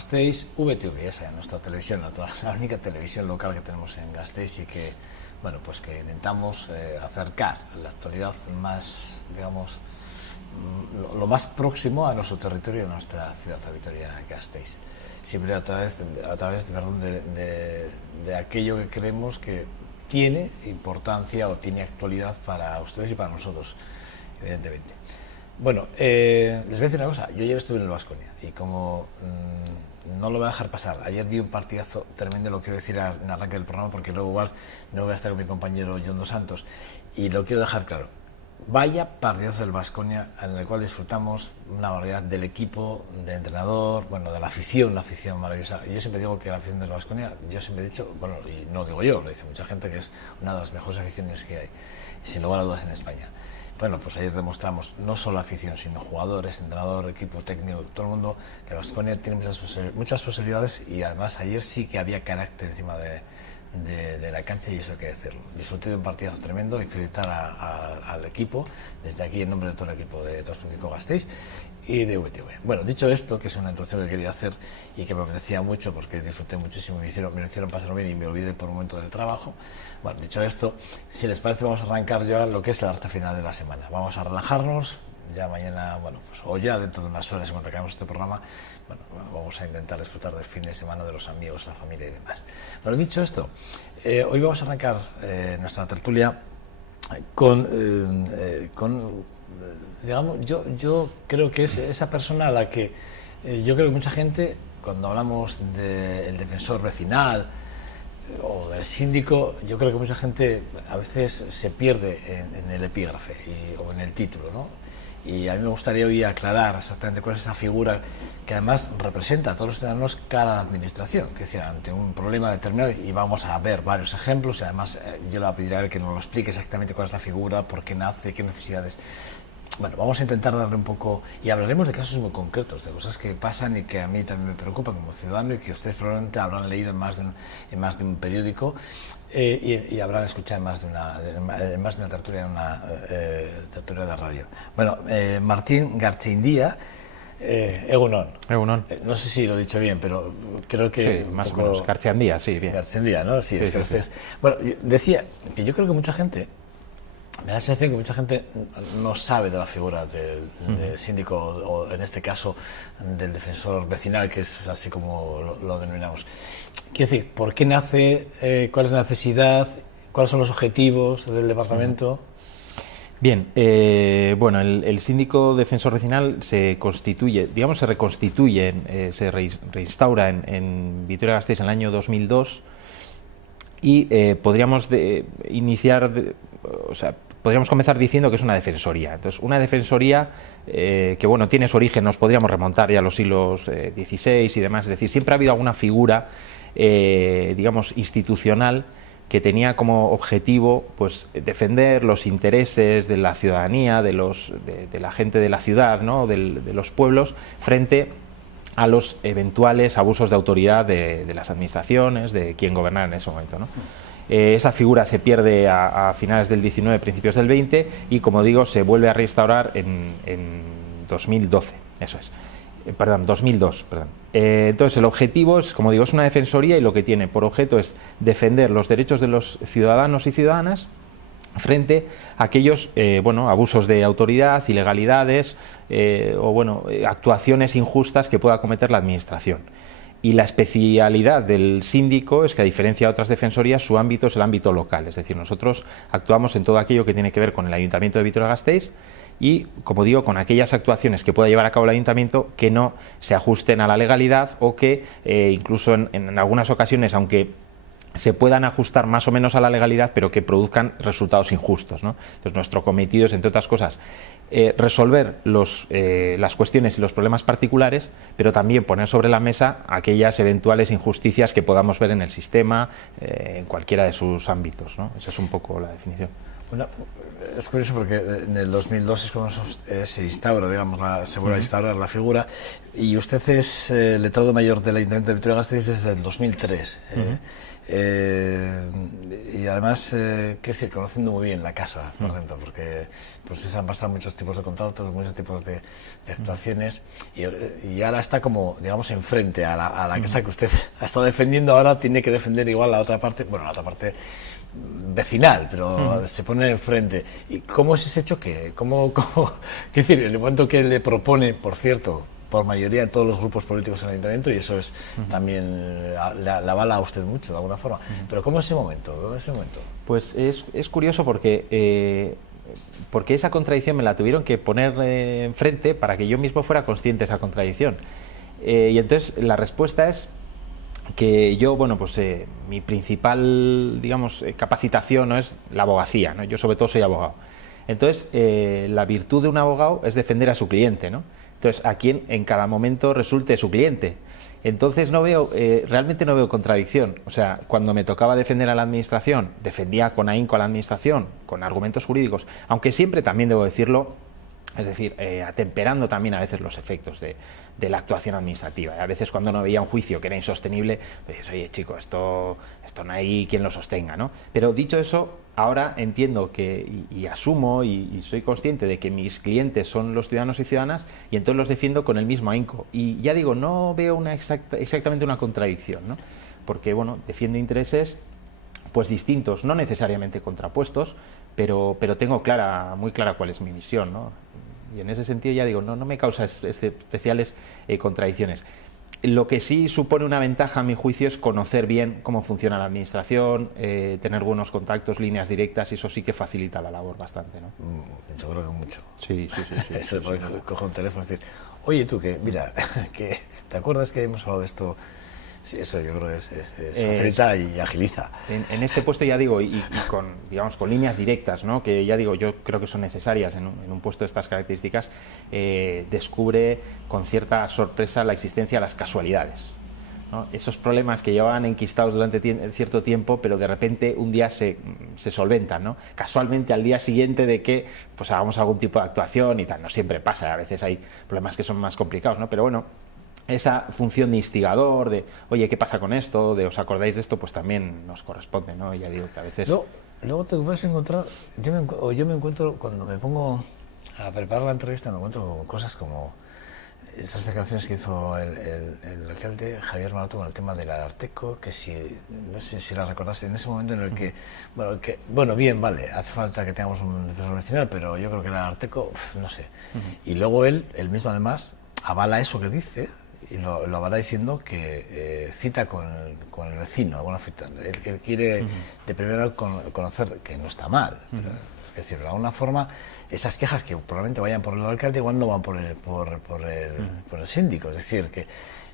Gasteiz, VTV, esa es nuestra televisión, la única televisión local que tenemos en Gasteiz y que, bueno, pues que intentamos acercar la actualidad más, digamos, lo más próximo a nuestro territorio, a nuestra ciudad, a Vitoria-Gasteiz. Siempre a través de aquello que creemos que tiene importancia o tiene actualidad para ustedes y para nosotros, evidentemente. Bueno, les voy a decir una cosa, yo ayer estuve en el Baskonia y como no lo voy a dejar pasar, ayer vi un partidazo tremendo, lo quiero decir en arranque del programa porque luego igual no voy a estar con mi compañero John Dos Santos y lo quiero dejar claro. Vaya partidazo del Baskonia en el cual disfrutamos una variedad del equipo, del entrenador, bueno, de la afición, una afición maravillosa. Yo siempre digo que la afición del Baskonia, yo siempre he dicho, bueno, y no lo digo yo, lo dice mucha gente, que es una de las mejores aficiones que hay, sin lugar a dudas en España. Bueno, pues ayer demostramos no solo afición, sino jugadores, entrenador, equipo técnico, todo el mundo, que Baskonia tiene muchas posibilidades y además ayer sí que había carácter encima de la cancha y eso hay que decirlo. Disfruté de un partidazo tremendo y felicitar al equipo, desde aquí en nombre de todo el equipo de 2.5 Gasteiz y de VTV. Bueno, dicho esto, que es una introducción que quería hacer y que me apetecía mucho porque disfruté muchísimo, me lo hicieron pasar bien y me olvidé por un momento del trabajo. Bueno, dicho esto, si les parece vamos a arrancar ya lo que es la recta final de la semana. Vamos a relajarnos, ya mañana, bueno, pues o ya dentro de unas horas cuando acabemos este programa, bueno, vamos a intentar disfrutar del fin de semana de los amigos, la familia y demás. Bueno, dicho esto, hoy vamos a arrancar nuestra tertulia digamos, yo creo que es esa persona a la que yo creo que mucha gente, cuando hablamos del defensor vecinal o del síndico, yo creo que mucha gente a veces se pierde en el epígrafe o en el título, ¿no? Y a mí me gustaría hoy aclarar exactamente cuál es esa figura que además representa a todos los ciudadanos cara a la administración, que decía, ante un problema determinado, y vamos a ver varios ejemplos, y además yo le voy a pedir a él que nos lo explique exactamente cuál es la figura, por qué nace, qué necesidades. Bueno, vamos a intentar darle un poco, y hablaremos de casos muy concretos, de cosas que pasan y que a mí también me preocupan como ciudadano y que ustedes probablemente habrán leído en más de un periódico y habrán escuchado en más de una tertulia, tertulia de radio. Bueno, Martín Gartxeindía, Egunon. Egunon. No sé si lo he dicho bien, pero creo que... Sí, más o menos. Gartxeindía, sí, bien. Gartxeindía, ¿no? Sí, sí, es que sí, ustedes... sí. Bueno, decía que yo creo que mucha gente... Me da la sensación que mucha gente no sabe de la figura del síndico o en este caso del defensor vecinal, que es así como lo denominamos. Quiero decir, ¿por qué nace? ¿Cuál es la necesidad? ¿Cuáles son los objetivos del departamento? Bien, bueno, el síndico defensor vecinal se constituye, digamos, se reconstituye, se reinstaura en Vitoria-Gasteiz en el año 2002 y podríamos podríamos comenzar diciendo que es una defensoría. Entonces, una defensoría que, bueno, tiene su origen, nos podríamos remontar ya a los siglos XVI y demás, es decir, siempre ha habido alguna figura, digamos, institucional que tenía como objetivo, pues, defender los intereses de la ciudadanía, de la gente de la ciudad, ¿no?, de los pueblos, frente a los eventuales abusos de autoridad de las administraciones, de quien gobernara en ese momento, ¿no? Esa figura se pierde a finales del 19, principios del 20 y, como digo, se vuelve a restaurar en 2012, eso es. 2002, perdón. Entonces, el objetivo es, como digo, es una defensoría y lo que tiene por objeto es defender los derechos de los ciudadanos y ciudadanas frente a aquellos abusos de autoridad, ilegalidades actuaciones injustas que pueda cometer la administración. Y la especialidad del síndico es que, a diferencia de otras defensorías, su ámbito es el ámbito local, es decir, nosotros actuamos en todo aquello que tiene que ver con el Ayuntamiento de Vitoria-Gasteiz y, como digo, con aquellas actuaciones que pueda llevar a cabo el Ayuntamiento que no se ajusten a la legalidad o que incluso en algunas ocasiones, aunque se puedan ajustar más o menos a la legalidad, pero que produzcan resultados injustos, ¿no? Entonces, nuestro cometido es, entre otras cosas, resolver las cuestiones y los problemas particulares, pero también poner sobre la mesa aquellas eventuales injusticias que podamos ver en el sistema, en cualquiera de sus ámbitos, ¿no? Esa es un poco la definición. Bueno, es curioso porque en el 2002 es cuando se instaura, digamos, se vuelve a instaurar la figura, y usted es letrado mayor del Ayuntamiento de Vitoria-Gasteiz desde el 2003. Y además, qué decir, conociendo muy bien la casa por dentro, porque pues ustedes han pasado muchos tipos de contratos, muchos tipos de actuaciones, y ahora está como, digamos, enfrente a la casa que usted ha estado defendiendo, ahora tiene que defender igual la otra parte, bueno, la otra parte vecinal, pero se pone enfrente. ¿Y cómo es ese choque? Qué decir, en el momento que le propone, por cierto, por mayoría de todos los grupos políticos en el ayuntamiento, y eso es también la avala a usted mucho de alguna forma, pero ¿cómo es ese momento? Pues es curioso porque esa contradicción me la tuvieron que poner enfrente para que yo mismo fuera consciente de esa contradicción, y entonces la respuesta es que yo, bueno, pues mi principal, digamos, capacitación no es la abogacía, ¿no? Yo sobre todo soy abogado. Entonces, la virtud de un abogado es defender a su cliente, ¿no? Entonces, a quien en cada momento resulte su cliente. Entonces, realmente no veo contradicción. O sea, cuando me tocaba defender a la administración, defendía con ahínco a la administración, con argumentos jurídicos, aunque siempre también debo decirlo, es decir, atemperando también a veces los efectos de la actuación administrativa. A veces cuando no veía un juicio que era insostenible, pues, oye chico, esto no hay quien lo sostenga, ¿no? Pero dicho eso, ahora entiendo y asumo y soy consciente de que mis clientes son los ciudadanos y ciudadanas, y entonces los defiendo con el mismo ahínco. Y ya digo, no veo exactamente una contradicción, ¿no? Porque, bueno, defiendo intereses pues distintos, no necesariamente contrapuestos, pero tengo muy clara cuál es mi misión, ¿no? Y en ese sentido, ya digo, no me causa especiales contradicciones. Lo que sí supone una ventaja, a mi juicio, es conocer bien cómo funciona la administración, tener buenos contactos, líneas directas, y eso sí que facilita la labor bastante, ¿no? Yo creo que mucho. Sí. Eso, cojo un teléfono y decir, oye tú, que mira, que ¿te acuerdas que hemos hablado de esto? Sí, eso yo creo que es facilita y agiliza. En este puesto, ya digo, y con líneas directas, ¿no? Que ya digo, yo creo que son necesarias en un puesto de estas características, descubre con cierta sorpresa la existencia de las casualidades, ¿no? Esos problemas que llevaban enquistados durante cierto tiempo, pero de repente un día se solventan, ¿no? Casualmente al día siguiente de que pues hagamos algún tipo de actuación y tal. No siempre pasa, a veces hay problemas que son más complicados, ¿no? Pero bueno, esa función de instigador, de oye, ¿qué pasa con esto?, de ¿os acordáis de esto?, pues también nos corresponde, ¿no? Ya digo que a veces... Luego te puedes encontrar, yo me encuentro, cuando me pongo a preparar la entrevista, me encuentro cosas como estas declaraciones que hizo el alcalde Javier Maroto con el tema del Ararteko, que no sé si la recordaste, en ese momento en el que, bueno, bien, vale, hace falta que tengamos un defensor vecinal, pero yo creo que el Ararteko, no sé. Y luego él mismo además avala eso que dice, y lo avala diciendo que cita con el vecino, él quiere de primero conocer, que no está mal, pero, es decir, de alguna forma esas quejas que probablemente vayan por el alcalde igual no van por el síndico, es decir, que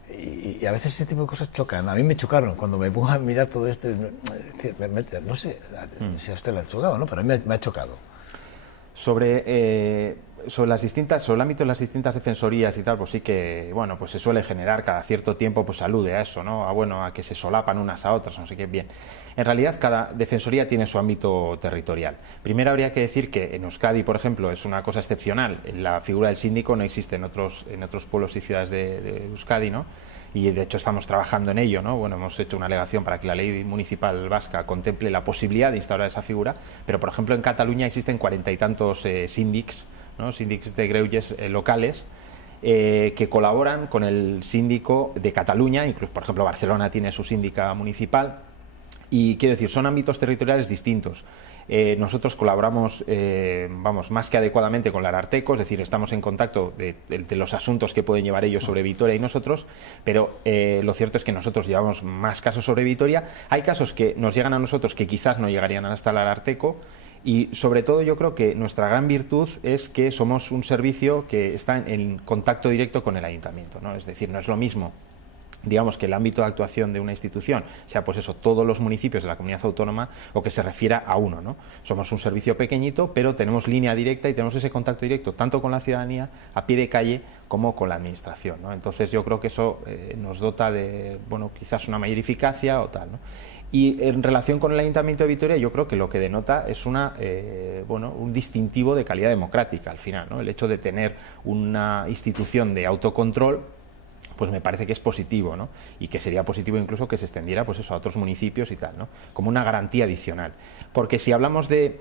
y a veces ese tipo de cosas chocan. A mí me chocaron cuando me pongo a mirar todo esto, no sé si a usted le ha chocado, ¿no? Pero a mí me ha chocado. Sobre el ámbito de las distintas defensorías y tal, pues sí que, bueno, pues se suele generar cada cierto tiempo, pues alude a eso, ¿no? A que se solapan unas a otras, no sé qué, bien. En realidad, cada defensoría tiene su ámbito territorial. Primero habría que decir que en Euskadi, por ejemplo, es una cosa excepcional. La figura del síndico no existe en otros pueblos y ciudades de Euskadi, ¿no? Y de hecho estamos trabajando en ello, ¿no? Bueno, hemos hecho una alegación para que la ley municipal vasca contemple la posibilidad de instaurar esa figura, pero por ejemplo en Cataluña existen 40 y tantos síndics, ¿no? Síndics de greuges locales, que colaboran con el síndico de Cataluña, incluso por ejemplo Barcelona tiene su síndica municipal, y quiero decir, son ámbitos territoriales distintos. Nosotros colaboramos, más que adecuadamente con el Ararteko, es decir, estamos en contacto de los asuntos que pueden llevar ellos sobre Vitoria y nosotros, pero lo cierto es que nosotros llevamos más casos sobre Vitoria. Hay casos que nos llegan a nosotros que quizás no llegarían hasta el Ararteko, y sobre todo yo creo que nuestra gran virtud es que somos un servicio que está en contacto directo con el ayuntamiento, ¿no? Es decir, no es lo mismo, digamos, que el ámbito de actuación de una institución sea, pues eso, todos los municipios de la comunidad autónoma, o que se refiera a uno, ¿no? Somos un servicio pequeñito, pero tenemos línea directa y tenemos ese contacto directo tanto con la ciudadanía a pie de calle como con la administración, ¿no? Entonces yo creo que eso nos dota de, bueno, quizás una mayor eficacia o tal, ¿no? Y en relación con el Ayuntamiento de Vitoria, yo creo que lo que denota es un distintivo de calidad democrática al final, ¿no? El hecho de tener una institución de autocontrol pues me parece que es positivo, ¿no? Y que sería positivo incluso que se extendiera pues eso, a otros municipios y tal, ¿no? Como una garantía adicional. Porque si hablamos de,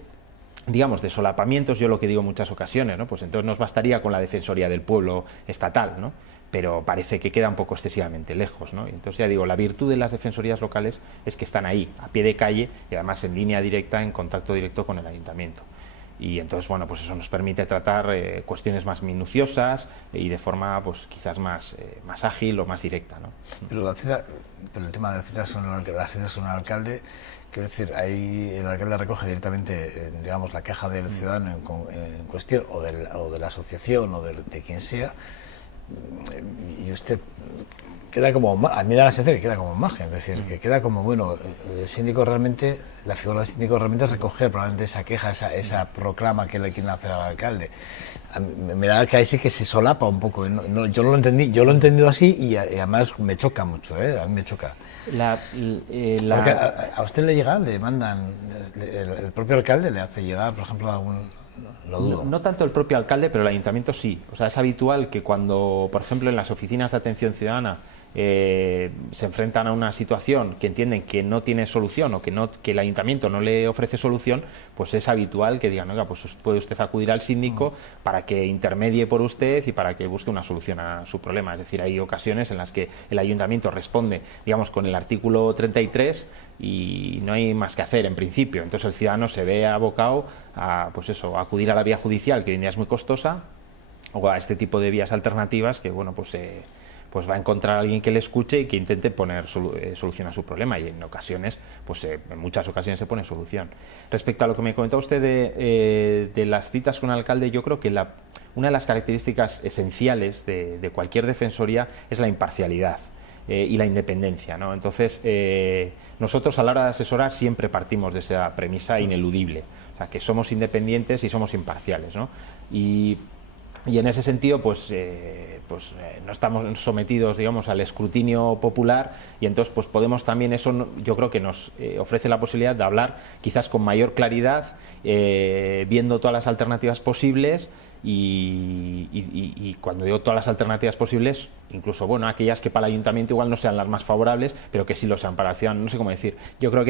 digamos, de solapamientos, yo lo que digo en muchas ocasiones, ¿no? Pues entonces nos bastaría con la Defensoría del Pueblo estatal, ¿no? Pero parece que queda un poco excesivamente lejos, ¿no? Y entonces ya digo, la virtud de las defensorías locales es que están ahí, a pie de calle y además en línea directa, en contacto directo con el ayuntamiento. Y entonces, bueno, pues eso nos permite tratar cuestiones más minuciosas y de forma, pues quizás más ágil o más directa, ¿no? Pero el tema de las citas son un alcalde, quiero decir, ahí el alcalde recoge directamente, digamos, la queja del ciudadano en cuestión, o de la asociación, o de quien sea, y usted queda como, a mí me da la sensación que queda como margen, es decir, que queda como, bueno, el síndico realmente, la figura del síndico realmente es recoger probablemente esa queja, esa proclama que le quieren hacer al alcalde. Me da que ahí sí que se solapa un poco, yo lo he entendido así y además me choca mucho, a mí me choca. Porque a usted le llega, le mandan, el propio alcalde le hace llegar, por ejemplo, algún... No tanto el propio alcalde, pero el ayuntamiento sí. O sea, es habitual que cuando, por ejemplo, en las oficinas de atención ciudadana se enfrentan a una situación que entienden que no tiene solución o que el ayuntamiento no le ofrece solución, pues es habitual que digan, oiga, pues puede usted acudir al síndico para que intermedie por usted y para que busque una solución a su problema. Es decir, hay ocasiones en las que el ayuntamiento responde, digamos, con el artículo 33 y no hay más que hacer en principio. Entonces el ciudadano se ve abocado a, pues eso, a acudir a la vía judicial, que hoy en día es muy costosa, o a este tipo de vías alternativas que, bueno, pues va a encontrar a alguien que le escuche y que intente poner solución a su problema, y en ocasiones, pues en muchas ocasiones se pone solución. Respecto a lo que me comentaba usted de las citas con el alcalde, yo creo que una de las características esenciales de cualquier defensoría es la imparcialidad y la independencia, ¿no? Entonces, nosotros a la hora de asesorar siempre partimos de esa premisa ineludible, o sea, que somos independientes y somos imparciales, ¿no? Y en ese sentido, pues no estamos sometidos, digamos, al escrutinio popular, y entonces pues podemos también, eso yo creo que nos ofrece la posibilidad de hablar quizás con mayor claridad, viendo todas las alternativas posibles y cuando digo todas las alternativas posibles, incluso, bueno, aquellas que para el ayuntamiento igual no sean las más favorables, pero que sí lo sean para el ciudadano, no sé cómo decir. Yo creo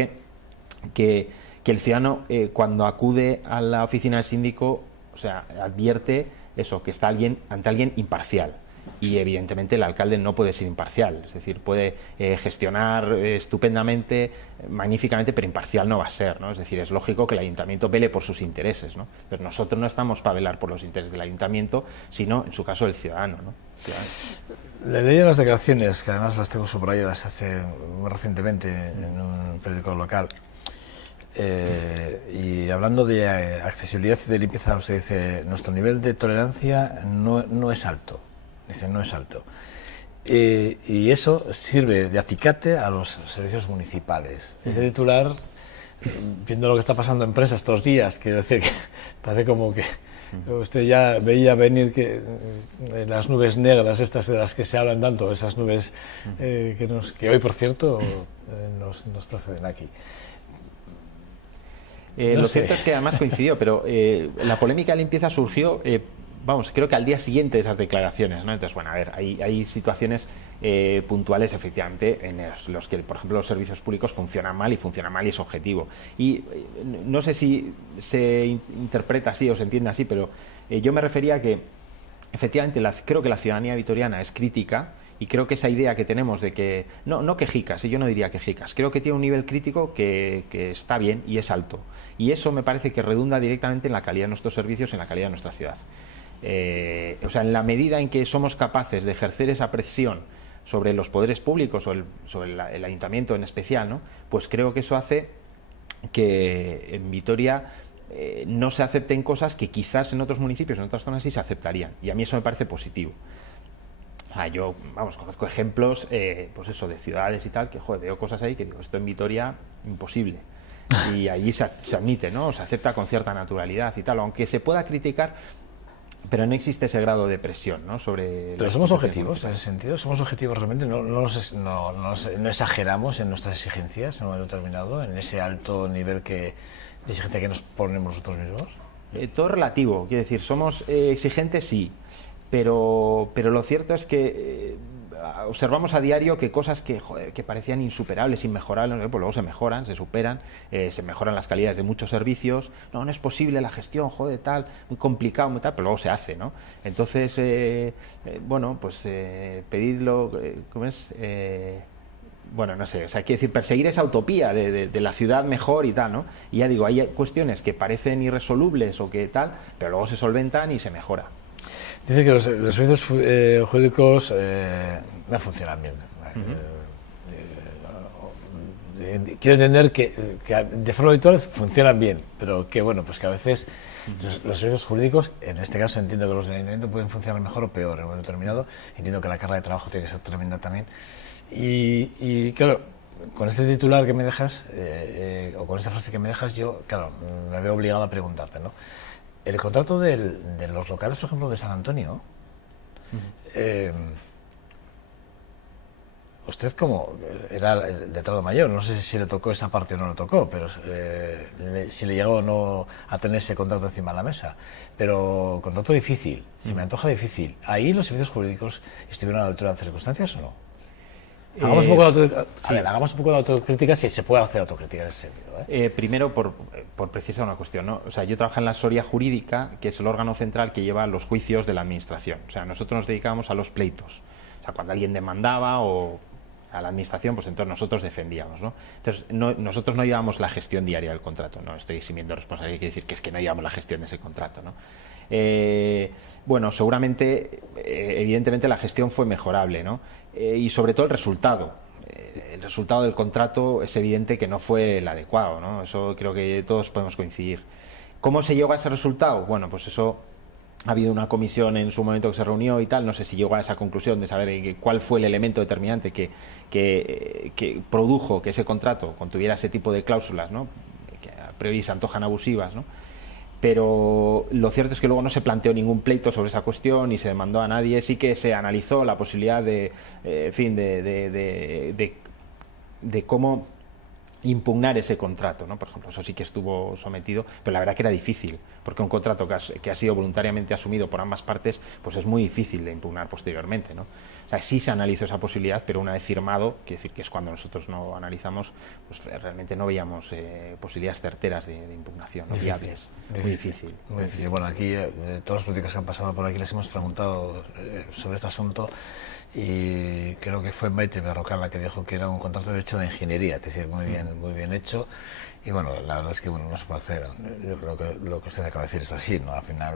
que el ciudadano cuando acude a la oficina del síndico, o sea, advierte eso, que está ante alguien imparcial, y evidentemente el alcalde no puede ser imparcial, es decir, puede gestionar estupendamente, magníficamente, pero imparcial no va a ser, ¿no? Es decir, es lógico que el ayuntamiento vele por sus intereses, ¿no? Pero nosotros no estamos para velar por los intereses del ayuntamiento, sino en su caso del ciudadano, ¿no? Le leí unas declaraciones, que además las tengo subrayadas hace muy recientemente en un periódico local. Y hablando de accesibilidad y de limpieza, usted dice, nuestro nivel de tolerancia no es alto. Dice, no es alto. Y eso sirve de acicate a los servicios municipales. Ese titular, viendo lo que está pasando en prensa estos días, quiero decir que parece como que usted ya veía venir que las nubes negras estas de las que se hablan tanto, esas nubes que hoy, por cierto, nos proceden aquí. Lo cierto es que además coincidió, pero la polémica de limpieza surgió, vamos, creo que al día siguiente de esas declaraciones, ¿no? Entonces, bueno, a ver, hay situaciones puntuales, efectivamente, en los que, por ejemplo, los servicios públicos funcionan mal y es objetivo. Y no sé si se interpreta así o se entiende así, pero yo me refería a que, efectivamente, creo que la ciudadanía vitoriana es crítica. Y creo que esa idea que tenemos de que, no quejicas, yo no diría quejicas, creo que tiene un nivel crítico que está bien y es alto. Y eso me parece que redunda directamente en la calidad de nuestros servicios, en la calidad de nuestra ciudad. O sea, en la medida en que somos capaces de ejercer esa presión sobre los poderes públicos o sobre el ayuntamiento en especial, ¿no? Pues creo que eso hace que en Vitoria no se acepten cosas que quizás en otros municipios, en otras zonas sí se aceptarían. Y a mí eso me parece positivo. Yo, vamos, conozco ejemplos, pues eso, de ciudades y tal, que, joder, veo cosas ahí que digo, esto en Vitoria, imposible. Y allí se admite, ¿no? Se acepta con cierta naturalidad y tal, aunque se pueda criticar, pero no existe ese grado de presión, ¿no? Pero somos objetivos en ese sentido, somos objetivos realmente, no exageramos en nuestras exigencias en un momento determinado, en ese alto nivel de exigencia que nos ponemos nosotros mismos. Todo relativo, quiero decir, somos exigentes, sí. Pero lo cierto es que observamos a diario que cosas que, joder, que parecían insuperables, inmejorables, pues luego se mejoran, se superan, se mejoran las calidades de muchos servicios. No es posible la gestión, joder, tal, muy complicado, muy tal, pero luego se hace, ¿no? Entonces, bueno, pues pedidlo, ¿cómo es? Bueno, no sé, o sea, quiere decir, perseguir esa utopía de la ciudad mejor y tal, ¿no? Y ya digo, hay cuestiones que parecen irresolubles o que tal, pero luego se solventan y se mejora. Dice que los servicios jurídicos no funcionan bien. Quiero entender que de forma habitual funcionan bien, pero que bueno, pues que a veces los servicios jurídicos, en este caso entiendo que los del ayuntamiento pueden funcionar mejor o peor en un momento determinado. Entiendo que la carga de trabajo tiene que ser tremenda también. Y claro, con este titular que me dejas, o con esta frase que me dejas, yo, claro, me veo obligado a preguntarte, ¿no? El contrato de los locales, por ejemplo, de San Antonio, usted como era el letrado mayor, no sé si le tocó esa parte o no le tocó, pero si le llegó o no a tener ese contrato encima de la mesa, pero contrato difícil, se me antoja difícil. ¿Ahí los servicios jurídicos estuvieron a la altura de las circunstancias o no? Hagamos un poco de autocrítica, si se puede hacer autocrítica en ese sentido. Primero, por precisar una cuestión, ¿no? O sea, yo trabajo en la Soria Jurídica, que es el órgano central que lleva los juicios de la administración. O sea, nosotros nos dedicábamos a los pleitos. O sea, cuando alguien demandaba o a la administración, pues entonces nosotros defendíamos, ¿no? Entonces, nosotros no llevamos la gestión diaria del contrato, no estoy eximiendo responsabilidad, quiere decir que es que no llevamos la gestión de ese contrato, ¿no? Bueno, seguramente, evidentemente la gestión fue mejorable, ¿no? Y sobre todo el resultado. El resultado del contrato es evidente que no fue el adecuado, ¿no? Eso creo que todos podemos coincidir. ¿Cómo se llegó a ese resultado? Bueno, pues eso, ha habido una comisión en su momento que se reunió y tal, no sé si llegó a esa conclusión de saber cuál fue el elemento determinante que produjo que ese contrato contuviera ese tipo de cláusulas, ¿no? Que a priori se antojan abusivas, ¿no? Pero lo cierto es que luego no se planteó ningún pleito sobre esa cuestión ni se demandó a nadie. Sí que se analizó la posibilidad de cómo impugnar ese contrato, ¿no? Por ejemplo, eso sí que estuvo sometido, pero la verdad que era difícil, porque un contrato que ha sido voluntariamente asumido por ambas partes, pues es muy difícil de impugnar posteriormente, ¿no? O sea, sí se analizó esa posibilidad, pero una vez firmado, quiere decir que es cuando nosotros no analizamos, pues realmente no veíamos posibilidades certeras de impugnación, no viables. Muy difícil. Muy difícil. Bueno, aquí todos los políticos que han pasado por aquí les hemos preguntado sobre este asunto. Y creo que fue Maite Berrocal la que dijo que era un contrato hecho de ingeniería, es decir, muy bien hecho. Y bueno, la verdad es que bueno, no se puede hacer. Yo creo que lo que usted acaba de decir es así, ¿no? Al final,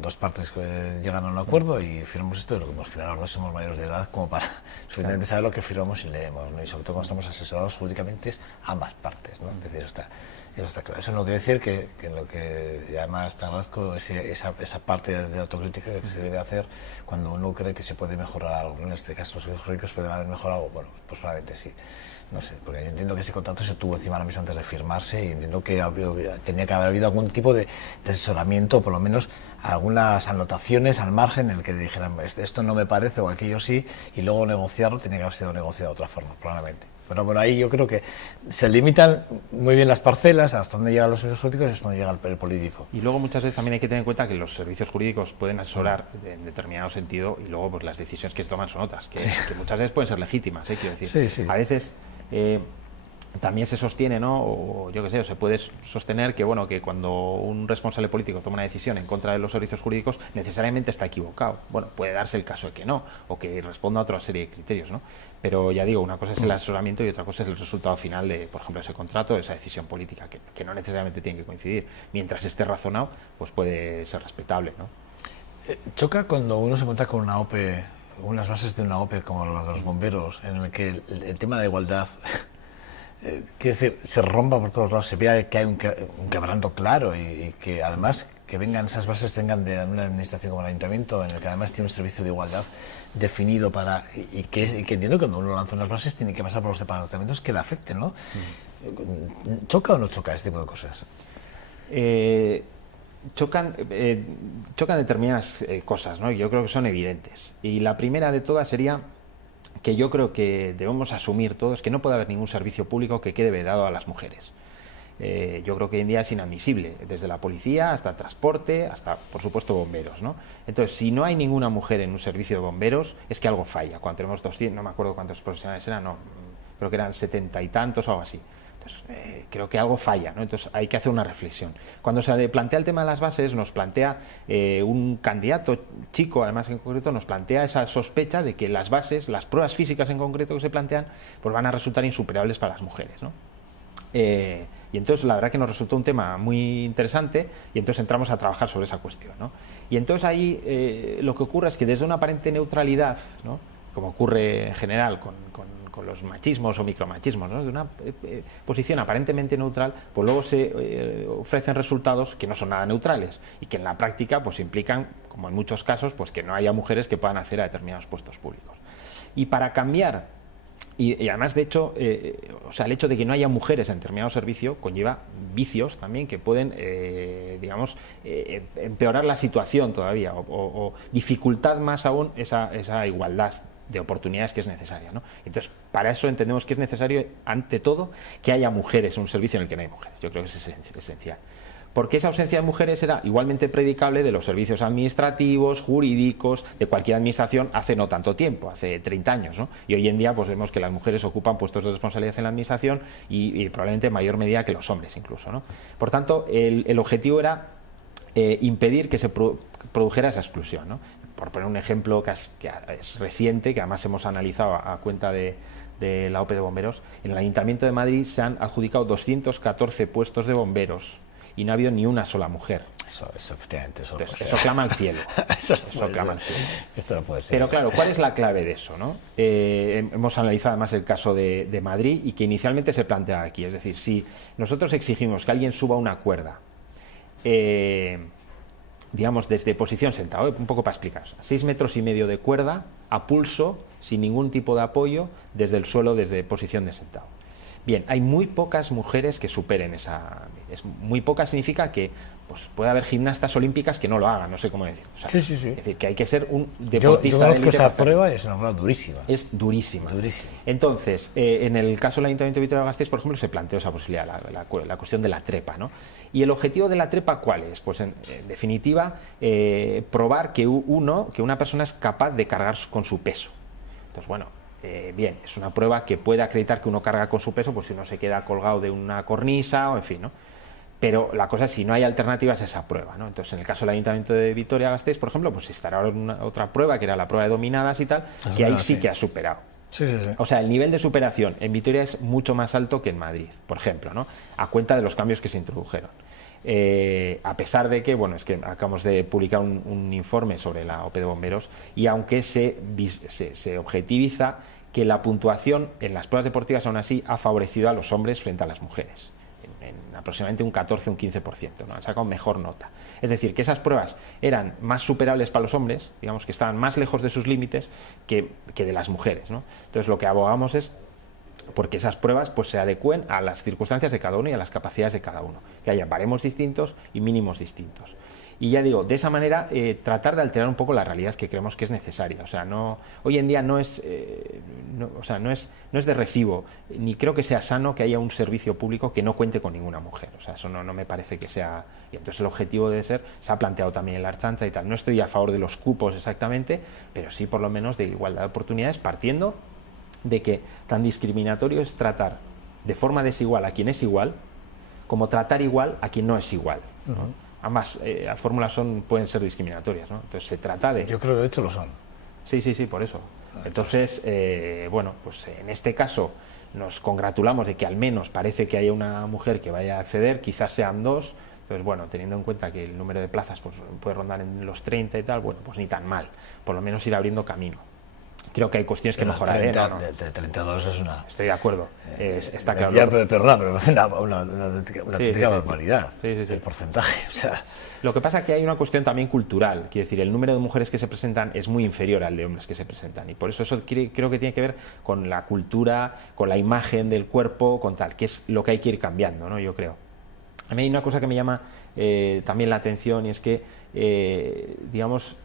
dos partes llegan a un acuerdo y firmamos esto, y lo que hemos firmado los dos somos mayores de edad como para suficientemente saber lo que firmamos y leemos, ¿no? Y sobre todo cuando estamos asesorados jurídicamente es ambas partes, ¿no? Es decir, eso está claro. Eso no quiere decir que lo que además te agradezco esa parte de autocrítica que se debe hacer cuando uno cree que se puede mejorar algo. En este caso, los servicios jurídicos pueden haber mejorado. Bueno, pues probablemente sí. No sé, porque yo entiendo que ese contrato se tuvo encima de la mesa antes de firmarse y entiendo que tenía que haber habido algún tipo de asesoramiento, o por lo menos algunas anotaciones al margen en el que dijeran esto no me parece o aquello sí, y luego negociarlo tenía que haber sido negociado de otra forma, probablemente. Pero por ahí yo creo que se limitan muy bien las parcelas, hasta dónde llegan los servicios jurídicos y hasta dónde llega el político. Y luego muchas veces también hay que tener en cuenta que los servicios jurídicos pueden asesorar en determinado sentido y luego pues las decisiones que se toman son otras, que muchas veces pueden ser legítimas, quiero decir. Sí. A veces también se sostiene, ¿no? O yo qué sé, o se puede sostener que, bueno, que cuando un responsable político toma una decisión en contra de los servicios jurídicos, necesariamente está equivocado. Bueno, puede darse el caso de que no, o que responda a otra serie de criterios, ¿no? Pero ya digo, una cosa es el asesoramiento y otra cosa es el resultado final de, por ejemplo, ese contrato, de esa decisión política, que no necesariamente tiene que coincidir. Mientras esté razonado, pues puede ser respetable, ¿no? Choca cuando uno se encuentra con una OPE, unas bases de una OPE como las de los bomberos, en el que el tema de igualdad quiere decir, se rompa por todos lados, se vea que hay un quebranto claro y que además que vengan esas bases vengan de una administración como el ayuntamiento, en el que además tiene un servicio de igualdad definido para y que entiendo que cuando uno lanza unas bases tiene que pasar por los departamentos que le afecten, ¿no? ¿Choca o no choca este tipo de cosas? Chocan determinadas cosas, ¿no? Yo creo que son evidentes. Y la primera de todas sería que yo creo que debemos asumir todos que no puede haber ningún servicio público que quede vedado a las mujeres. yo creo que hoy en día es inadmisible, desde la policía hasta transporte, hasta, por supuesto, bomberos, ¿no? Entonces, si no hay ninguna mujer en un servicio de bomberos, es que algo falla. Cuando tenemos 200, no me acuerdo cuántos profesionales eran, no, creo que eran 70 y tantos o algo así. Entonces, creo que algo falla, ¿no? Entonces hay que hacer una reflexión. Cuando se plantea el tema de las bases, nos plantea un candidato chico, además en concreto, nos plantea esa sospecha de que las bases, las pruebas físicas en concreto que se plantean, pues van a resultar insuperables para las mujeres, ¿no? Y entonces la verdad que nos resultó un tema muy interesante y entonces entramos a trabajar sobre esa cuestión, ¿no? Y entonces ahí lo que ocurre es que desde una aparente neutralidad, ¿no?, como ocurre en general con los machismos o micromachismos, ¿no?, de una posición aparentemente neutral, pues luego se ofrecen resultados que no son nada neutrales y que en la práctica pues implican, como en muchos casos, pues que no haya mujeres que puedan acceder a determinados puestos públicos. Y para cambiar, y además, de hecho, o sea, el hecho de que no haya mujeres en determinado servicio conlleva vicios también que pueden, digamos, empeorar la situación todavía o dificultar más aún esa igualdad de oportunidades que es necesaria, ¿no? Entonces, para eso entendemos que es necesario, ante todo, que haya mujeres en un servicio en el que no hay mujeres. Yo creo que es esencial. Porque esa ausencia de mujeres era igualmente predicable de los servicios administrativos, jurídicos, de cualquier administración hace no tanto tiempo, hace 30 años, ¿no? Y hoy en día pues vemos que las mujeres ocupan puestos de responsabilidad en la administración y probablemente en mayor medida que los hombres incluso, ¿no? Por tanto, el objetivo era impedir que se produjera esa exclusión, ¿no? Por poner un ejemplo que es reciente, que además hemos analizado a cuenta de la OPE de bomberos, en el Ayuntamiento de Madrid se han adjudicado 214 puestos de bomberos y no ha habido ni una sola mujer. Eso efectivamente. Eso clama al cielo. Eso clama al cielo. Esto no puede ser. Pero claro, ¿cuál es la clave de eso, no? Hemos analizado además el caso de Madrid y que inicialmente se plantea aquí. Es decir, si nosotros exigimos que alguien suba una cuerda, digamos, desde posición sentado, un poco para explicaros, 6,5 metros de cuerda a pulso, sin ningún tipo de apoyo, desde el suelo, desde posición de sentado. Bien, hay muy pocas mujeres que superen esa... muy pocas significa que pues, puede haber gimnastas olímpicas que no lo hagan, no sé cómo decir. O sea, sí. Es decir, que hay que ser un deportista yo de conozco élite. Esa prueba es una prueba durísima. Es durísima. Durísima. Entonces, en el caso del Ayuntamiento de Vitoria-Gasteiz, por ejemplo, se planteó esa posibilidad, la cuestión de la trepa, ¿no? Y el objetivo de la trepa, ¿cuál es? Pues, en definitiva, probar que una persona es capaz de cargar con su peso. Entonces, bueno, bien, es una prueba que puede acreditar que uno carga con su peso, pues si uno se queda colgado de una cornisa o en fin, ¿no? Pero la cosa es si no hay alternativas a esa prueba, ¿no? Entonces, en el caso del Ayuntamiento de Vitoria-Gasteiz, por ejemplo, pues se estará otra prueba, que era la prueba de dominadas y tal, que ahí sí que ha superado. Sí. O sea, el nivel de superación en Vitoria es mucho más alto que en Madrid, por ejemplo, ¿no? A cuenta de los cambios que se introdujeron. A pesar de que, bueno, es que acabamos de publicar un informe sobre la OPE de bomberos y aunque se objetiviza que la puntuación en las pruebas deportivas aún así ha favorecido a los hombres frente a las mujeres, en aproximadamente un 14 o un 15%, ¿no? Han sacado mejor nota. Es decir, que esas pruebas eran más superables para los hombres, digamos que estaban más lejos de sus límites que de las mujeres, ¿no? Entonces lo que abogamos es porque esas pruebas pues se adecúen a las circunstancias de cada uno y a las capacidades de cada uno, que haya baremos distintos y mínimos distintos. Y ya digo, de esa manera tratar de alterar un poco la realidad que creemos que es necesaria. O sea, hoy en día no es de recibo, ni creo que sea sano que haya un servicio público que no cuente con ninguna mujer. O sea, eso no me parece que sea... Y entonces el objetivo debe ser, se ha planteado también en la Ertzaintza y tal. No estoy a favor de los cupos exactamente, pero sí por lo menos de igualdad de oportunidades, partiendo de que tan discriminatorio es tratar de forma desigual a quien es igual, como tratar igual a quien no es igual, ¿no? Ambas fórmulas pueden ser discriminatorias, ¿no? Entonces se trata de... Yo creo que de hecho lo son. Sí, por eso. Entonces, bueno, pues en este caso nos congratulamos de que al menos parece que haya una mujer que vaya a acceder, quizás sean dos. Entonces, bueno, teniendo en cuenta que el número de plazas pues, puede rondar en los 30 y tal, bueno, pues ni tan mal. Por lo menos ir abriendo camino. Creo que hay cuestiones que mejorar. 32 es una... Estoy de acuerdo, está claro. Ya, perdona, pero es una auténtica barbaridad, sí. el porcentaje. O sea... Lo que pasa es que hay una cuestión también cultural, quiero decir, el número de mujeres que se presentan es muy inferior al de hombres que se presentan, y por eso creo que tiene que ver con la cultura, con la imagen del cuerpo, con tal, que es lo que hay que ir cambiando, ¿no? Yo creo. A mí hay una cosa que me llama también la atención, y es que, digamos,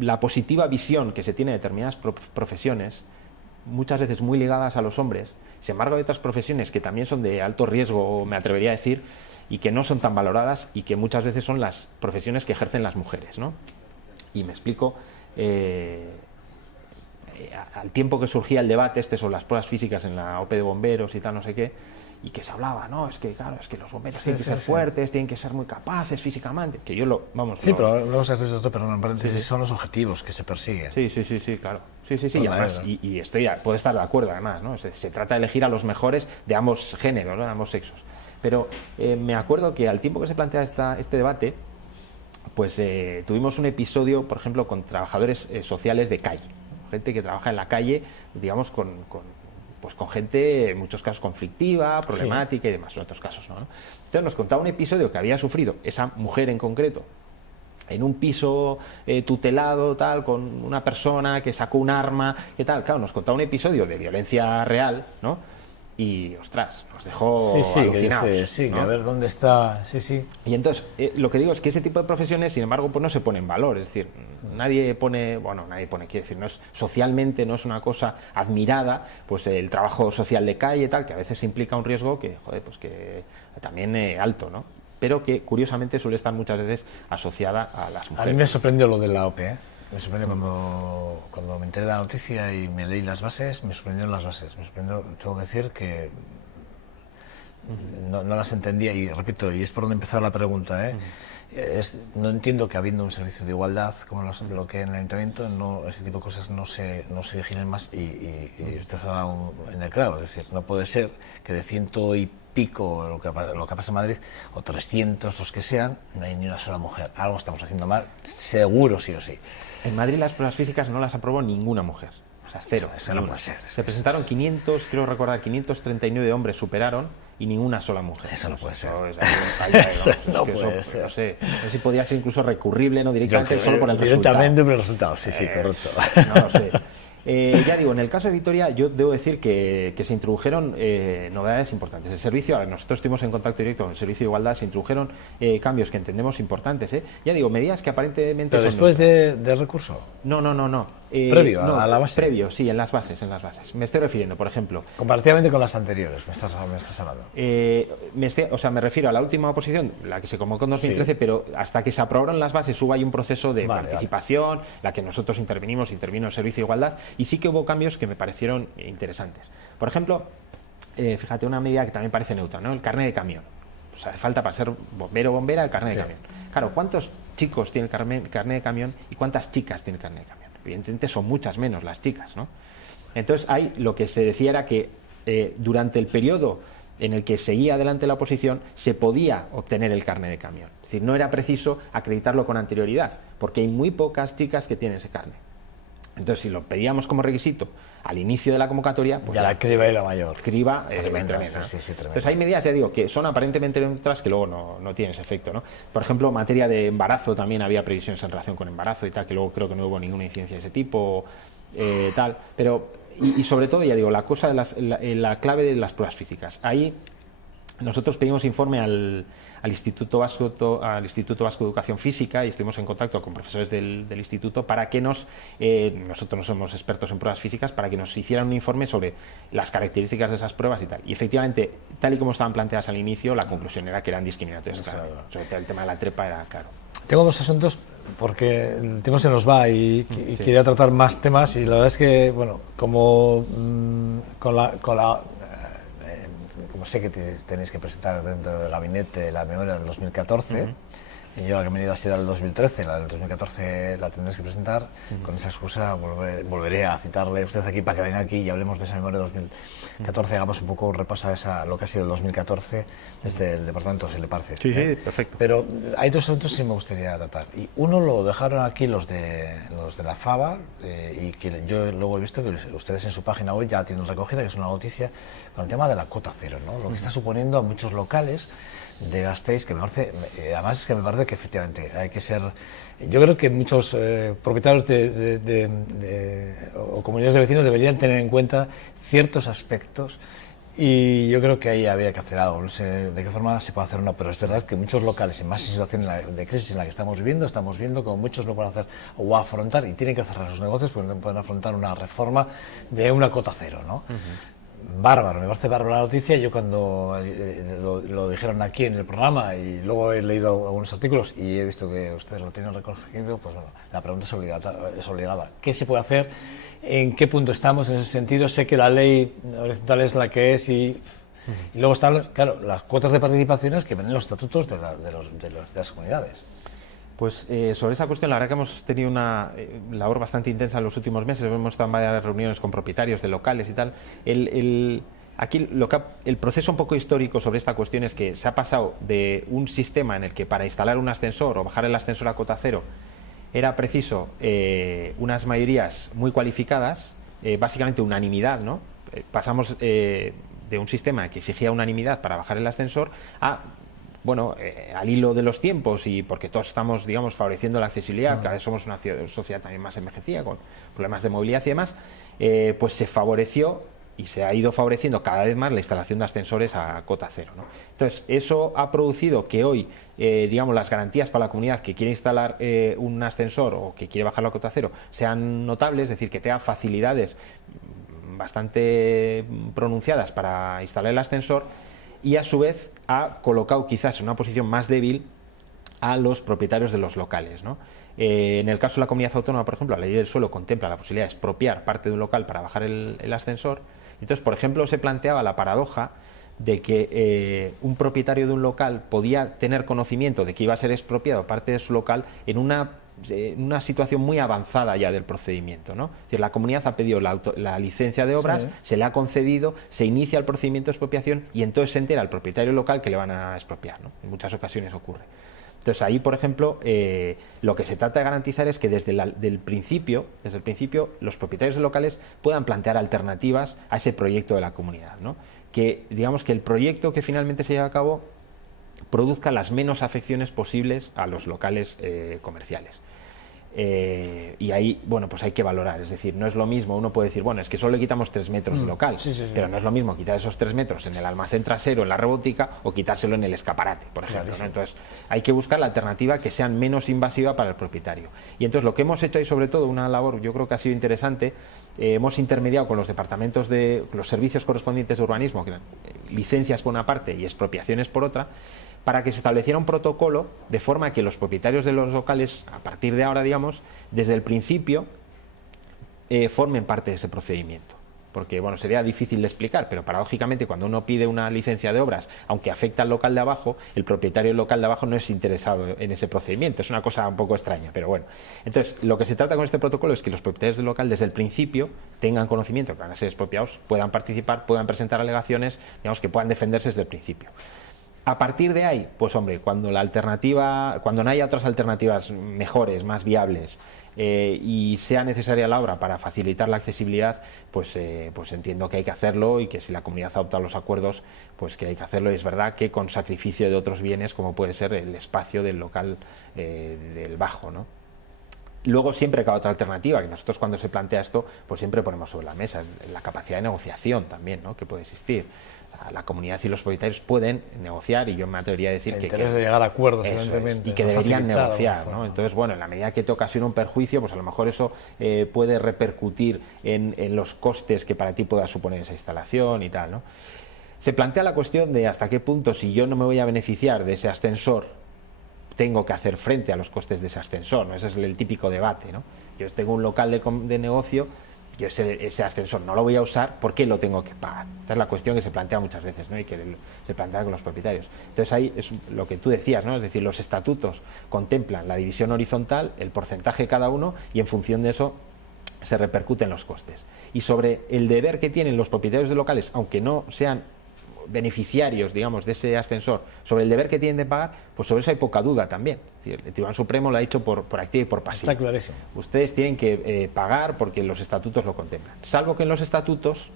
la positiva visión que se tiene de determinadas profesiones muchas veces muy ligadas a los hombres. Sin embargo, hay otras profesiones que también son de alto riesgo, me atrevería a decir, y que no son tan valoradas y que muchas veces son las profesiones que ejercen las mujeres, ¿no? Y me explico, al tiempo que surgía el debate sobre las pruebas físicas en la OP de bomberos y tal, no sé qué, y que se hablaba, no, es que claro, es que los bomberos tienen que ser fuertes, tienen que ser muy capaces físicamente, que yo lo, vamos... Sí, pero luego se hace esto, perdón, en paréntesis, son los objetivos que se persiguen. Sí, claro. Sí, y además, puedo estar de acuerdo además, ¿no? Se trata de elegir a los mejores de ambos géneros, ¿no? De ambos sexos. Pero me acuerdo que al tiempo que se plantea este debate, pues tuvimos un episodio, por ejemplo, con trabajadores sociales de calle, ¿no? Gente que trabaja en la calle, digamos, con gente, en muchos casos, conflictiva, problemática y demás, en otros casos no, ¿no? Entonces nos contaba un episodio que había sufrido esa mujer en concreto, en un piso tutelado, tal, con una persona que sacó un arma, ¿qué tal? Claro, nos contaba un episodio de violencia real, ¿no? Y, ostras, nos dejó alucinados. Que dice, ¿no? Que a ver dónde está, Y entonces, lo que digo es que ese tipo de profesiones, sin embargo, pues no se pone en valor, es decir, nadie pone, quiere decir, socialmente no es una cosa admirada, pues el trabajo social de calle, tal, que a veces implica un riesgo que, joder, pues que también alto, ¿no? Pero que, curiosamente, suele estar muchas veces asociada a las mujeres. A mí me sorprendió lo de la OP, ¿eh? Me sorprendió cuando me enteré de la noticia y me leí las bases, me sorprendieron las bases. Me sorprendió, tengo que decir que no las entendía y repito, y es por donde empezaba la pregunta, ¿eh? No entiendo que habiendo un servicio de igualdad como lo que en el ayuntamiento, este tipo de cosas no se vigilen más y usted ha dado en el clavo, es decir, no puede ser que de 100 y pico lo que pasa en Madrid, o 300 los que sean, no hay ni una sola mujer. Algo estamos haciendo mal, seguro, sí o sí. En Madrid las pruebas físicas no las aprobó ninguna mujer, o sea, cero. Eso no puede ser. Se presentaron 539 hombres superaron y ninguna sola mujer. Eso no puede ser. Eso no puede ser. No sé si podría ser incluso recurrible, no directamente, solo por el resultado. Directamente por el resultado, sí, correcto. No lo sé. Ya digo, en el caso de Vitoria yo debo decir que se introdujeron novedades importantes. El servicio, nosotros estuvimos en contacto directo con el Servicio de Igualdad, se introdujeron cambios que entendemos importantes. Ya digo, medidas que aparentemente ¿Pero son después del recurso? No. ¿Previo a la base? Previo, sí, en las bases. Me estoy refiriendo, por ejemplo... Comparativamente con las anteriores, me estás hablando. Me refiero a la última oposición, la que se convocó en 2013, pero hasta que se aprobaron las bases hubo ahí un proceso de participación, la que nosotros intervino el Servicio de Igualdad, y sí que hubo cambios que me parecieron interesantes. Por ejemplo, fíjate, una medida que también parece neutra, ¿no? El carnet de camión. Pues hace falta para ser bombero o bombera el carnet de camión. Claro, ¿cuántos chicos tienen el carnet de camión y cuántas chicas tienen el carnet de camión? Evidentemente son muchas menos las chicas, ¿no? Entonces lo que se decía era que durante el periodo en el que seguía adelante la oposición se podía obtener el carnet de camión. Es decir, no era preciso acreditarlo con anterioridad, porque hay muy pocas chicas que tienen ese carnet. Entonces, si lo pedíamos como requisito al inicio de la convocatoria, pues ya la criba era mayor. Criba tremenda. Tremenda. Sí, entonces, hay medidas, ya digo, que son aparentemente neutras que luego no tienen ese efecto, ¿no? Por ejemplo, en materia de embarazo también había previsiones en relación con embarazo y tal, que luego creo que no hubo ninguna incidencia de ese tipo, tal. Pero, y sobre todo, ya digo, la clave de las pruebas físicas. Ahí nosotros pedimos informe al Instituto Vasco de Educación Física y estuvimos en contacto con profesores del instituto para que nosotros no somos expertos en pruebas físicas, para que nos hicieran un informe sobre las características de esas pruebas y tal. Y efectivamente, tal y como estaban planteadas al inicio, la conclusión era que eran discriminatorias. Sobre todo el tema de la trepa era claro. Tengo dos asuntos porque el tiempo se nos va y quería tratar más temas y la verdad es que, bueno, como como sé que tenéis que presentar dentro del gabinete la memoria del 2014, y yo la que me he ido ha sido la del 2013, la del 2014 la tendréis que presentar, con esa excusa volveré a citarle a usted aquí para que venga aquí y hablemos de esa memoria del 2014, hagamos un poco un repaso a lo que ha sido el 2014 desde el departamento, si le parece. Sí, perfecto. Pero hay dos asuntos que me gustaría tratar, y uno lo dejaron aquí los de la FABA, y que yo luego he visto que ustedes en su página web ya tienen recogida, que es una noticia con el tema de la cuota cero, ¿no? Lo que está suponiendo a muchos locales de Gasteiz, que me parece, además es que me parece que efectivamente hay que ser, yo creo que muchos propietarios o comunidades de vecinos deberían tener en cuenta ciertos aspectos Y yo creo que ahí había que hacer algo. No sé de qué forma se puede hacer o no, pero es verdad que muchos locales, y más en situación de crisis en la que estamos viendo como muchos no pueden hacer o afrontar y tienen que cerrar sus negocios porque no pueden afrontar una reforma de una cota cero, ¿no? Bárbaro, me parece bárbaro la noticia. Yo cuando lo dijeron aquí en el programa y luego he leído algunos artículos y he visto que ustedes lo tienen reconocido, pues bueno, la pregunta es obligada. ¿Qué se puede hacer? ¿En qué punto estamos en ese sentido? Sé que la ley horizontal es la que es y luego están, claro, las cuotas de participaciones que ven en los estatutos de las comunidades. Pues sobre esa cuestión, la verdad que hemos tenido una labor bastante intensa en los últimos meses. Hemos estado en varias reuniones con propietarios de locales y tal. Aquí el proceso un poco histórico sobre esta cuestión es que se ha pasado de un sistema en el que para instalar un ascensor o bajar el ascensor a cota cero era preciso unas mayorías muy cualificadas, básicamente unanimidad, ¿no? Pasamos de un sistema que exigía unanimidad para bajar el ascensor a, bueno, al hilo de los tiempos y porque todos estamos, digamos, favoreciendo la accesibilidad, cada vez somos una sociedad también más envejecida, con problemas de movilidad y demás, pues se favoreció y se ha ido favoreciendo cada vez más la instalación de ascensores a cota cero, ¿no? Entonces, eso ha producido que hoy, digamos, las garantías para la comunidad que quiere instalar un ascensor o que quiere bajarlo a cota cero sean notables, es decir, que tenga facilidades bastante pronunciadas para instalar el ascensor, y a su vez ha colocado quizás en una posición más débil a los propietarios de los locales, ¿no? En el caso de la comunidad autónoma, por ejemplo, la ley del suelo contempla la posibilidad de expropiar parte de un local para bajar el ascensor. Entonces, por ejemplo, se planteaba la paradoja de que un propietario de un local podía tener conocimiento de que iba a ser expropiado parte de su local en una situación muy avanzada ya del procedimiento, ¿no? Es decir, la comunidad ha pedido la licencia de obras, sí, se le ha concedido, se inicia el procedimiento de expropiación y entonces se entera el propietario local que le van a expropiar, ¿no? En muchas ocasiones ocurre. Entonces ahí, por ejemplo, lo que se trata de garantizar es que desde el principio los propietarios de locales puedan plantear alternativas a ese proyecto de la comunidad, ¿no? Que, digamos, que el proyecto que finalmente se lleva a cabo produzca las menos afecciones posibles a los locales comerciales. Y ahí, bueno, pues hay que valorar, es decir, no es lo mismo, uno puede decir, bueno, es que solo le quitamos 3 metros de local, pero no es lo mismo quitar esos 3 metros en el almacén trasero, en la robótica, o quitárselo en el escaparate, por ejemplo, ¿no? Entonces, hay que buscar la alternativa que sea menos invasiva para el propietario. Y entonces, lo que hemos hecho ahí, sobre todo, una labor, yo creo que ha sido interesante, hemos intermediado con los departamentos de los servicios correspondientes de urbanismo, que licencias por una parte y expropiaciones por otra, para que se estableciera un protocolo de forma que los propietarios de los locales, a partir de ahora, digamos, desde el principio, formen parte de ese procedimiento. Porque, bueno, sería difícil de explicar, pero paradójicamente cuando uno pide una licencia de obras, aunque afecta al local de abajo, el propietario del local de abajo no es interesado en ese procedimiento. Es una cosa un poco extraña, pero bueno. Entonces, lo que se trata con este protocolo es que los propietarios del local desde el principio tengan conocimiento que van a ser expropiados, puedan participar, puedan presentar alegaciones, digamos, que puedan defenderse desde el principio. A partir de ahí, pues hombre, cuando no haya otras alternativas mejores, más viables, y sea necesaria la obra para facilitar la accesibilidad, pues entiendo que hay que hacerlo y que si la comunidad adopta los acuerdos, pues que hay que hacerlo. Y es verdad que con sacrificio de otros bienes, como puede ser el espacio del local del bajo, ¿no? Luego siempre cabe otra alternativa, que nosotros cuando se plantea esto, pues siempre ponemos sobre la mesa, es la capacidad de negociación también, ¿no? Que puede existir. La comunidad y los propietarios pueden negociar, y yo me atrevería a decir que de llegar a acuerdos, evidentemente, y que deberían negociar, ¿no? Entonces, bueno, en la medida que te ocasiona un perjuicio, pues a lo mejor eso puede repercutir en los costes que para ti pueda suponer esa instalación y tal, ¿no? Se plantea la cuestión de hasta qué punto, si yo no me voy a beneficiar de ese ascensor, tengo que hacer frente a los costes de ese ascensor, ¿no? Ese es el típico debate, ¿no? Yo tengo un local de negocio, yo ese ascensor no lo voy a usar, ¿por qué lo tengo que pagar? Esta es la cuestión que se plantea muchas veces, ¿no? Y que se plantea con los propietarios. Entonces ahí es lo que tú decías, ¿no? Es decir, los estatutos contemplan la división horizontal, el porcentaje de cada uno, y en función de eso se repercuten los costes. Y sobre el deber que tienen los propietarios de locales, aunque no sean beneficiarios, digamos, de ese ascensor, sobre el deber que tienen de pagar, pues sobre eso hay poca duda también. Es decir, el Tribunal Supremo lo ha dicho por activa y por pasiva. Está clarísimo. Ustedes tienen que pagar porque los estatutos lo contemplan. Salvo que en los estatutos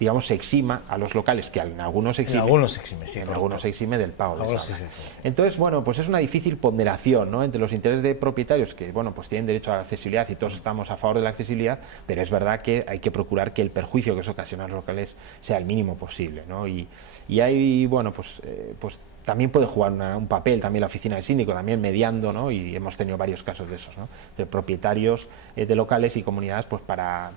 digamos, se exima a los locales, que en algunos se exime, en algunos se exime, sí, en algunos se exime del pago de esa sí, obra. sí. Entonces, bueno, pues es una difícil ponderación, ¿no?, entre los intereses de propietarios, que, bueno, pues tienen derecho a la accesibilidad y todos estamos a favor de la accesibilidad, pero es verdad que hay que procurar que el perjuicio que eso ocasiona a los locales sea el mínimo posible, ¿no? Y hay, bueno, pues también puede jugar un papel también la oficina del síndico, también mediando, ¿no?, y hemos tenido varios casos de esos, ¿no?, de propietarios de locales y comunidades, pues para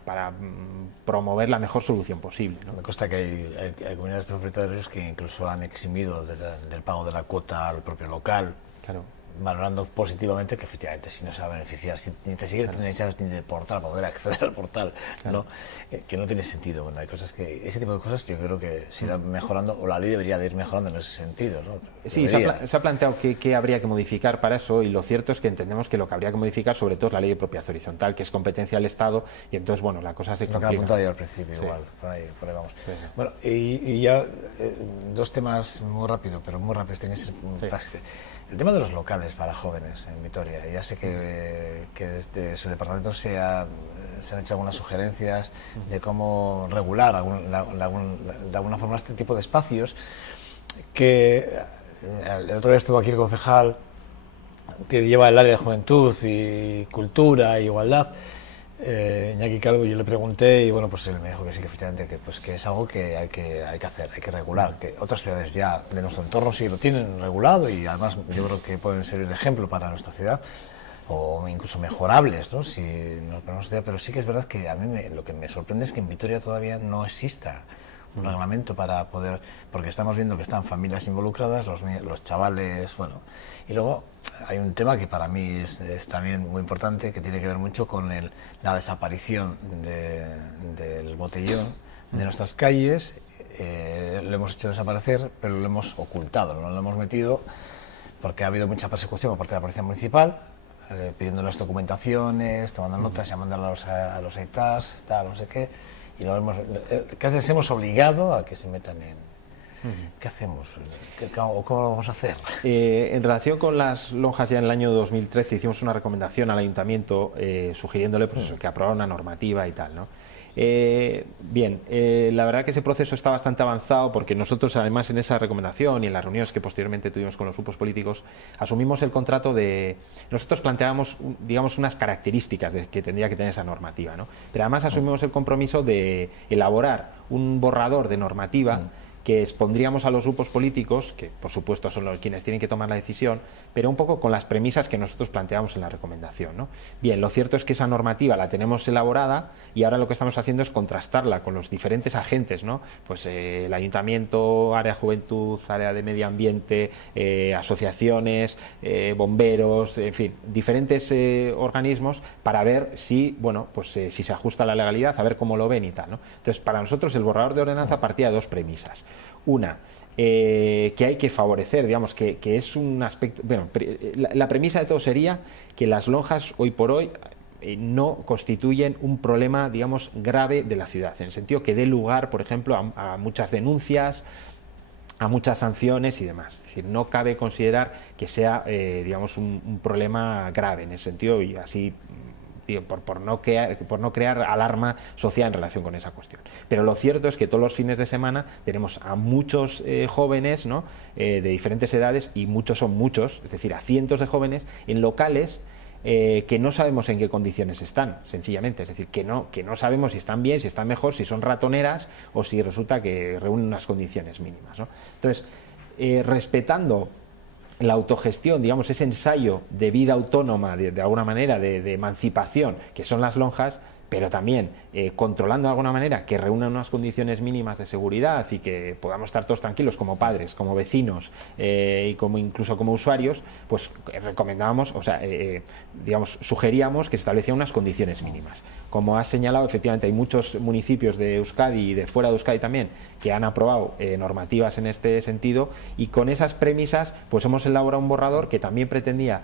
promover la mejor solución posible, ¿no? Me consta que hay comunidades de propietarios que incluso han eximido del pago de la cuota al propio local, claro, valorando positivamente que efectivamente si no se va a beneficiar, si ni te sigue ni del portal para poder acceder al portal, claro, ¿no? Que no tiene sentido. Bueno, hay cosas que, ese tipo de cosas yo creo que se irá mejorando, o la ley debería de ir mejorando en ese sentido, ¿no? Sí, se ha planteado qué habría que modificar para eso, y lo cierto es que entendemos que lo que habría que modificar sobre todo es la ley de propiedad horizontal, que es competencia del Estado, y entonces, bueno, la cosa se complica. Lo que apuntado yo al principio, sí. Igual, por ahí vamos. Sí. Bueno, y ya dos temas muy rápido, pero muy rápidos, tiene que ser sí. El tema de los locales para jóvenes en Vitoria. Ya sé que desde su departamento se han hecho algunas sugerencias de cómo regular de alguna forma este tipo de espacios, que el otro día estuvo aquí el concejal que lleva el área de juventud y cultura e igualdad, Iñaki Calvo. Yo le pregunté y bueno, pues él me dijo que sí, que efectivamente que es algo que hay que hacer, hay que regular, que otras ciudades ya de nuestro entorno sí lo tienen regulado, y además yo creo que pueden servir de ejemplo para nuestra ciudad, o incluso mejorables, ¿no?, si nos ponemos a, pero sí que es verdad que a mí lo que me sorprende es que en Vitoria todavía no exista un reglamento para poder, porque estamos viendo que están familias involucradas, los chavales, bueno, y luego hay un tema que para mí es también muy importante, que tiene que ver mucho con la desaparición del botellón de nuestras calles. Lo hemos hecho desaparecer, pero lo hemos ocultado, no lo hemos metido, porque ha habido mucha persecución por parte de la Policía Municipal, pidiéndonos documentaciones, tomando notas, llamándolos a los EITAS, tal, no sé qué, y casi les hemos obligado a que se metan en... ¿Qué hacemos? ¿Cómo lo vamos a hacer? En relación con las lonjas, ya en el año 2013 hicimos una recomendación al ayuntamiento sugiriéndole pues eso, que aprobara una normativa y tal, ¿no? Bien, la verdad que ese proceso está bastante avanzado, porque nosotros además en esa recomendación y en las reuniones que posteriormente tuvimos con los grupos políticos asumimos el contrato de... Nosotros planteábamos, digamos, unas características que tendría que tener esa normativa, ¿no? Pero además asumimos el compromiso de elaborar un borrador de normativa que expondríamos a los grupos políticos, que por supuesto son quienes tienen que tomar la decisión, pero un poco con las premisas que nosotros planteamos en la recomendación, ¿no? Bien, lo cierto es que esa normativa la tenemos elaborada y ahora lo que estamos haciendo es contrastarla con los diferentes agentes, ¿no? Pues el ayuntamiento, área de juventud, área de medio ambiente, asociaciones, bomberos, en fin, diferentes organismos, para ver si, bueno, pues si se ajusta a la legalidad, a ver cómo lo ven y tal, ¿no? Entonces, para nosotros el borrador de ordenanza partía de dos premisas. Una, que hay que favorecer, digamos, que es un aspecto... Bueno, la premisa de todo sería que las lonjas hoy por hoy no constituyen un problema, digamos, grave de la ciudad, en el sentido que dé lugar, por ejemplo, a muchas denuncias, a muchas sanciones y demás. Es decir, no cabe considerar que sea, digamos, un problema grave en ese sentido, y así... Por no crear alarma social en relación con esa cuestión. Pero lo cierto es que todos los fines de semana tenemos a muchos jóvenes, ¿no?, de diferentes edades, y muchos son muchos, es decir, a cientos de jóvenes en locales que no sabemos en qué condiciones están, sencillamente. Es decir, que no sabemos si están bien, si están mejor, si son ratoneras o si resulta que reúnen unas condiciones mínimas, ¿no? Entonces, respetando la autogestión, digamos, ese ensayo de vida autónoma, de alguna manera, de emancipación, que son las lonjas, pero también controlando de alguna manera que reúnan unas condiciones mínimas de seguridad y que podamos estar todos tranquilos como padres, como vecinos y incluso como usuarios, pues recomendábamos, o sea, digamos, sugeríamos que se establecieran unas condiciones mínimas. Como has señalado, efectivamente hay muchos municipios de Euskadi y de fuera de Euskadi también que han aprobado normativas en este sentido, y con esas premisas pues hemos elaborado un borrador que también pretendía,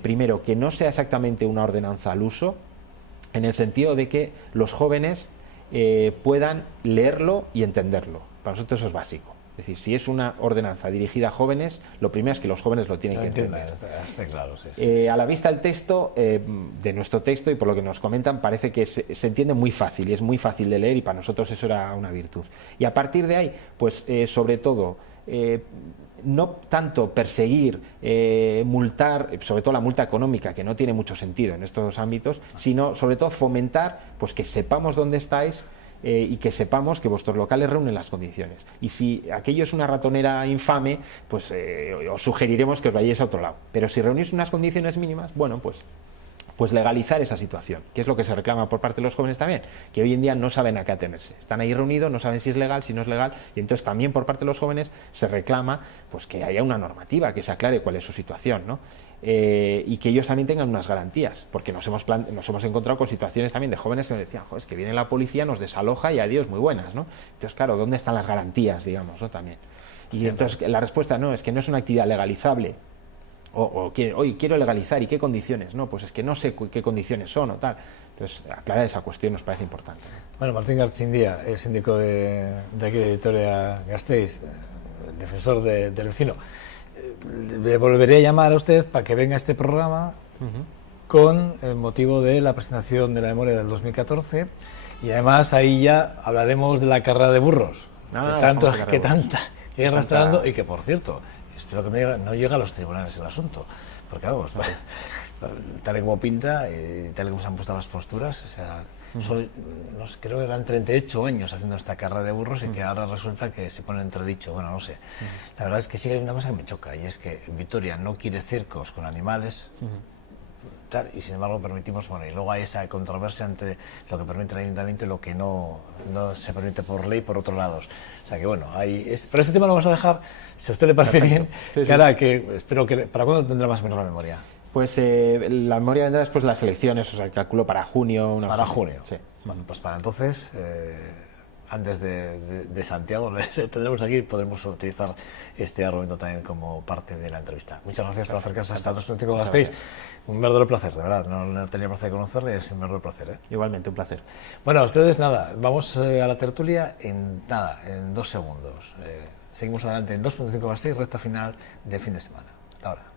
primero, que no sea exactamente una ordenanza al uso, en el sentido de que los jóvenes puedan leerlo y entenderlo. Para nosotros eso es básico. Es decir, si es una ordenanza dirigida a jóvenes, lo primero es que los jóvenes lo tienen que entender. Está claro, sí. A la vista del texto, de nuestro texto, y por lo que nos comentan, parece que se entiende muy fácil, y es muy fácil de leer, y para nosotros eso era una virtud. Y a partir de ahí, pues sobre todo, no tanto perseguir, multar, sobre todo la multa económica, que no tiene mucho sentido en estos ámbitos, sino sobre todo fomentar pues que sepamos dónde estáis, y que sepamos que vuestros locales reúnen las condiciones. Y si aquello es una ratonera infame, pues os sugeriremos que os vayáis a otro lado. Pero si reunís unas condiciones mínimas, bueno, pues legalizar esa situación, que es lo que se reclama por parte de los jóvenes también, que hoy en día no saben a qué atenerse. Están ahí reunidos, no saben si es legal, si no es legal, y entonces también por parte de los jóvenes se reclama pues que haya una normativa, que se aclare cuál es su situación, ¿no? Y que ellos también tengan unas garantías, porque nos hemos encontrado con situaciones también de jóvenes que nos decían, es que viene la policía, nos desaloja y adiós, muy buenas, ¿no? Entonces, claro, ¿dónde están las garantías, digamos, ¿no? También. Y entonces la respuesta no, es que no es una actividad legalizable, o que hoy quiero legalizar, ¿y qué condiciones? No, pues es que no sé qué condiciones son o tal. Entonces, aclarar esa cuestión nos parece importante. Bueno, Martín Gartxindia, el síndico de aquí de Vitoria-Gasteiz, defensor del vecino, le volveré a llamar a usted para que venga a este programa con el motivo de la presentación de la memoria del 2014, y además ahí ya hablaremos de la carrera de burros, que tanta guerra está dando, y que, por cierto, espero que no llegue a los tribunales el asunto, porque vamos, tal y como pinta y tal y como se han puesto las posturas, o sea, creo que eran 38 años haciendo esta carrera de burros y que ahora resulta que se pone entredicho, bueno, no sé. La verdad es que sí hay una cosa que me choca, y es que Vitoria no quiere circos con animales, tal, y sin embargo permitimos, bueno, y luego hay esa controversia entre lo que permite el ayuntamiento y lo que no se permite por ley por otros lados. O sea que bueno, pero este tema lo vamos a dejar, si a usted le parece bien, que espero que, ¿para cuándo tendrá más o menos la memoria? Pues la memoria vendrá después de las elecciones, o sea, calculo para junio. Para junio. Sí. Bueno, pues para entonces, antes de Santiago, le tendremos aquí y podremos utilizar este argumento también como parte de la entrevista. Muchas gracias por acercarse hasta el 2005 Gasteiz. Un verdadero placer, de verdad. No tenía placer de conocerle, es un verdadero placer. Igualmente, un placer. Bueno, a ustedes nada, vamos a la tertulia en 2 segundos. Seguimos adelante en 2.5 Gasteiz, recta final de fin de semana. Hasta ahora.